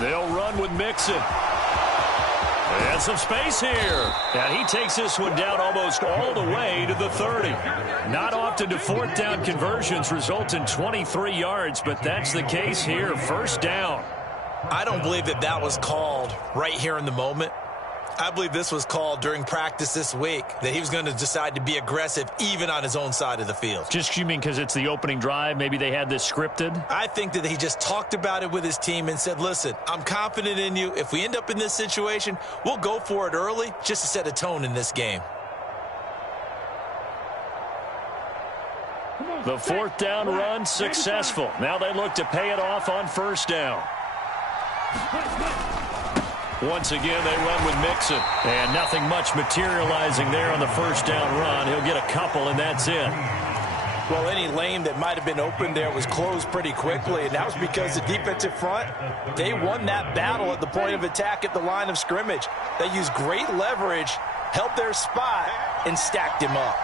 They'll run with Mixon. And some space here. And he takes this one down almost all the way to the 30. Not often do fourth down conversions result in 23 yards, but that's the case here. First down. I don't believe that that was called right here in the moment. I believe this was called during practice this week, that he was going to decide to be aggressive even on his own side of the field. Just, you mean because it's the opening drive? Maybe they had this scripted? I think that he just talked about it with his team and said, listen, I'm confident in you. If we end up in this situation, we'll go for it early just to set a tone in this game. The fourth down run successful. Now they look to pay it off on first down. Once again, they run with Mixon. And nothing much materializing there on the first down run. He'll get a couple, and that's it. Well, any lane that might have been open there was closed pretty quickly, and that was because the defensive front, they won that battle at the point of attack at the line of scrimmage. They used great leverage, held their spot, and stacked him up.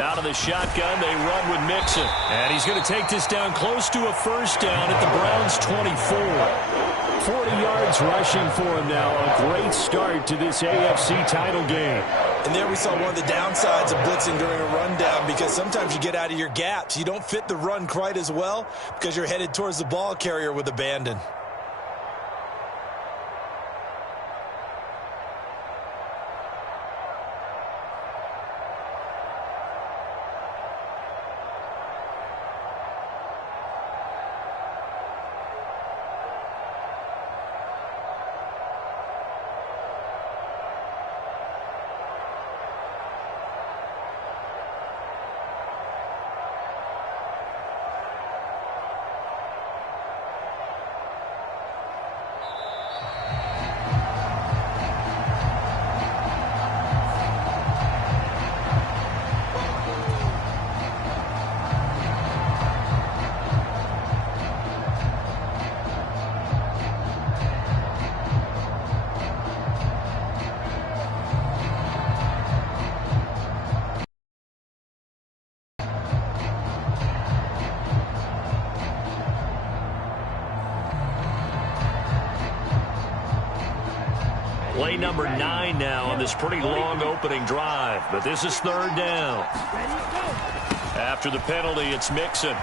Out of the shotgun, they run with Mixon. And he's going to take this down close to a first down at the Browns' 24. 40 yards rushing for him now. A great start to this AFC title game. And there we saw one of the downsides of blitzing during a rundown, because sometimes you get out of your gaps. You don't fit the run quite as well because you're headed towards the ball carrier with abandon. Play number 9 now on this pretty long opening drive. But this is third down. After the penalty, it's Mixon.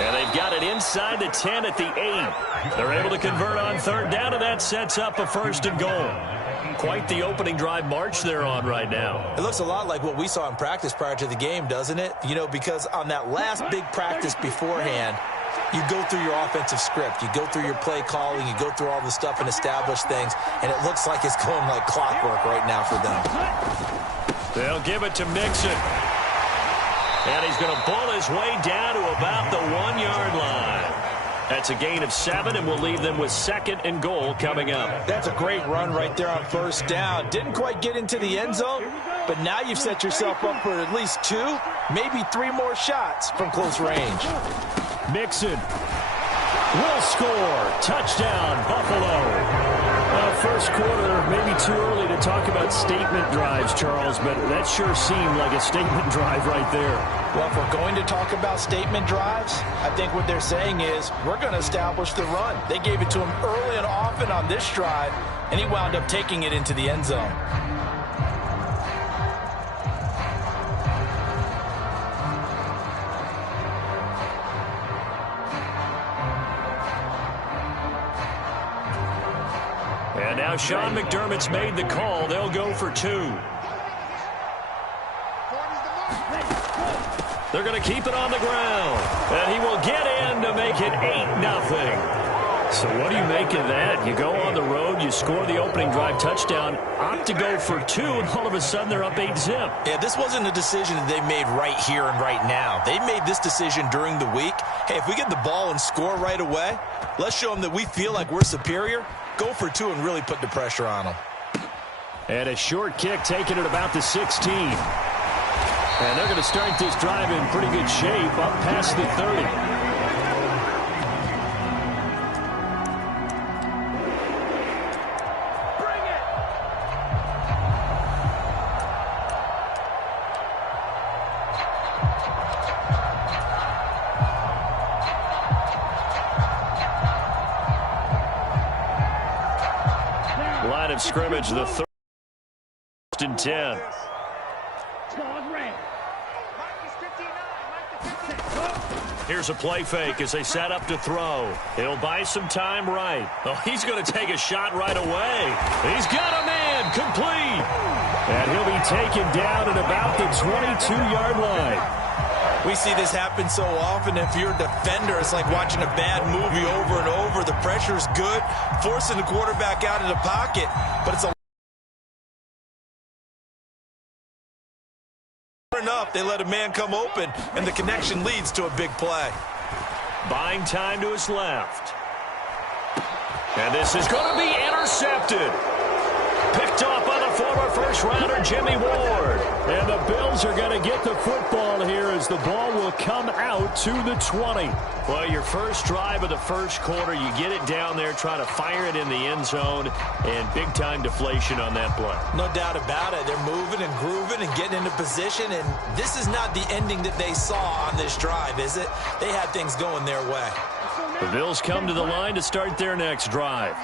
And they've got it inside the 10 at the 8. They're able to convert on third down, and that sets up a first and goal. Quite the opening drive march they're on right now. It looks a lot like what we saw in practice prior to the game, doesn't it? You know, because on that last big practice beforehand, you go through your offensive script. You go through your play calling. You go through all the stuff and establish things. And it looks like it's going like clockwork right now for them. They'll give it to Mixon. And he's going to pull his way down to about the 1-yard line. That's a gain of 7, and we'll leave them with second and goal coming up. That's a great run right there on first down. Didn't quite get into the end zone, but now you've set yourself up for at least 2, maybe 3 more shots from close range. Mixon will score. Touchdown, Buffalo. First quarter, maybe too early to talk about statement drives, Charles, but that sure seemed like a statement drive right there. Well, if we're going to talk about statement drives, I think what they're saying is we're going to establish the run. They gave it to him early and often on this drive, and he wound up taking it into the end zone. And now Sean McDermott's made the call. They'll go for 2. They're going to keep it on the ground. And he will get in to make it 8-0. So what do you make of that? You go on the road, you score the opening drive touchdown, opt to go for 2, and all of a sudden they're up 8-0. Yeah, this wasn't a decision that they made right here and right now. They made this decision during the week. Hey, if we get the ball and score right away, let's show them that we feel like we're superior. Go for 2 and really put the pressure on them. And a short kick taken at about the 16. And they're going to start this drive in pretty good shape up past the 30. of scrimmage, the 3rd and 10. Here's a play fake as they set up to throw. He'll buy some time right. Oh, he's going to take a shot right away. He's got a man complete. And he'll be taken down at about the 22-yard line. We see this happen so often. If you're a defender, it's like watching a bad movie over and over. The pressure's good, forcing the quarterback out of the pocket, but it's a enough. They let a man come open, and the connection leads to a big play. Buying time to his left. And this is going to be intercepted. Picked off by the former first-rounder Jimmy Ward. And the Bills are going to get the football here as the ball will come out to the 20. Well, your first drive of the first quarter, you get it down there, try to fire it in the end zone, and big-time deflation on that play. No doubt about it. They're moving and grooving and getting into position, and this is not the ending that they saw on this drive, is it? They had things going their way. The Bills come to the line to start their next drive.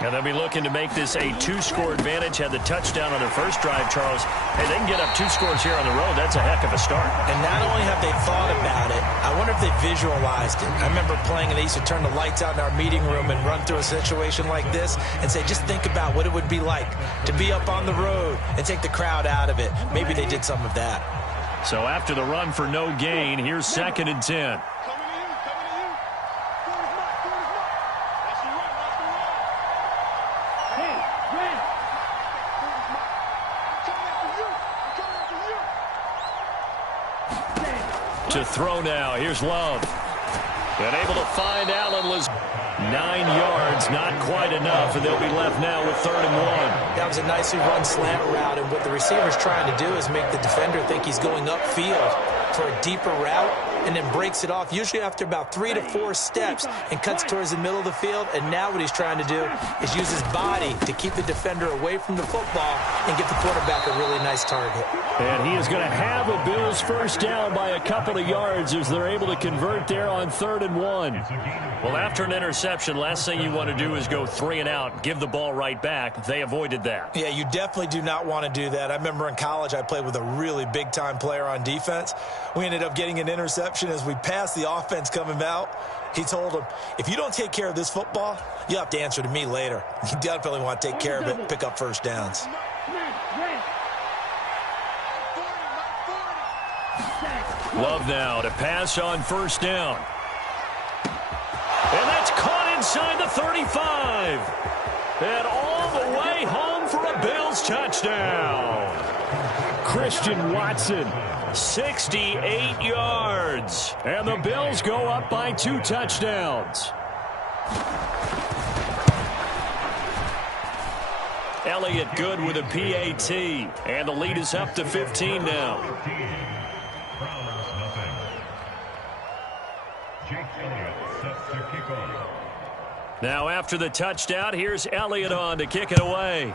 And they'll be looking to make this a 2-score advantage. Had the touchdown on their first drive, Charles. Hey, they can get up 2 scores here on the road. That's a heck of a start. And not only have they thought about it, I wonder if they visualized it. I remember playing, and they used to turn the lights out in our meeting room and run through a situation like this and say, just think about what it would be like to be up on the road and take the crowd out of it. Maybe they did some of that. So after the run for no gain, here's 2nd and 10. To throw now. Here's Love. And able to find Allen. 9 yards, not quite enough, and they'll be left now with 3rd and 1. That was a nicely run slant route, and what the receiver's trying to do is make the defender think he's going upfield for a deeper route, and then breaks it off, usually after about 3 to 4 steps, and cuts towards the middle of the field. And now what he's trying to do is use his body to keep the defender away from the football and get the quarterback a really nice target. And he is going to have a Bills first down by a couple of yards as they're able to convert there on 3rd and 1. Well, after an interception, last thing you want to do is go 3 and out, give the ball right back. They avoided that. Yeah, you definitely do not want to do that. I remember in college I played with a really big-time player on defense. We ended up getting an interception as we passed the offense coming out. He told him, if you don't take care of this football, you'll have to answer to me later. You definitely want to take care of it, pick up first downs. Love now to pass on first down. And that's caught inside the 35. And all the way home for a Bills touchdown. Christian Watson, 68 yards. And the Bills go up by 2 touchdowns. Elliott good with a PAT. And the lead is up to 15 now. Now after the touchdown, here's Elliott on to kick it away.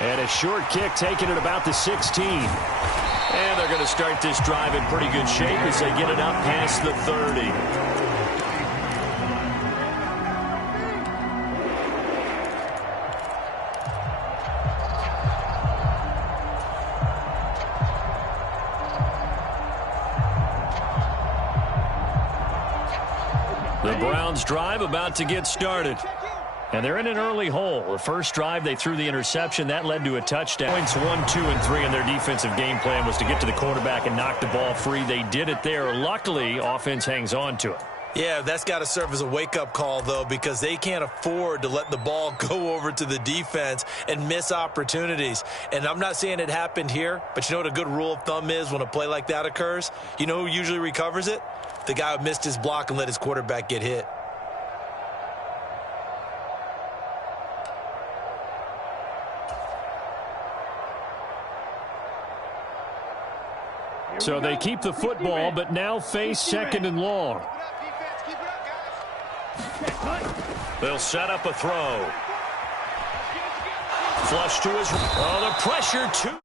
And a short kick taken at about the 16. And they're going to start this drive in pretty good shape as they get it up past the 30. The Browns drive about to get started. And they're in an early hole. The first drive, they threw the interception. That led to a touchdown. Points 1, 2, and 3 in their defensive game plan was to get to the quarterback and knock the ball free. They did it there. Luckily, offense hangs on to it. Yeah, that's got to serve as a wake-up call, though, because they can't afford to let the ball go over to the defense and miss opportunities. And I'm not saying it happened here, but you know what a good rule of thumb is when a play like that occurs? You know who usually recovers it? The guy who missed his block and let his quarterback get hit. So they keep the football, but now face 2nd and long. They'll set up a throw. Flush to his... Oh, the pressure to...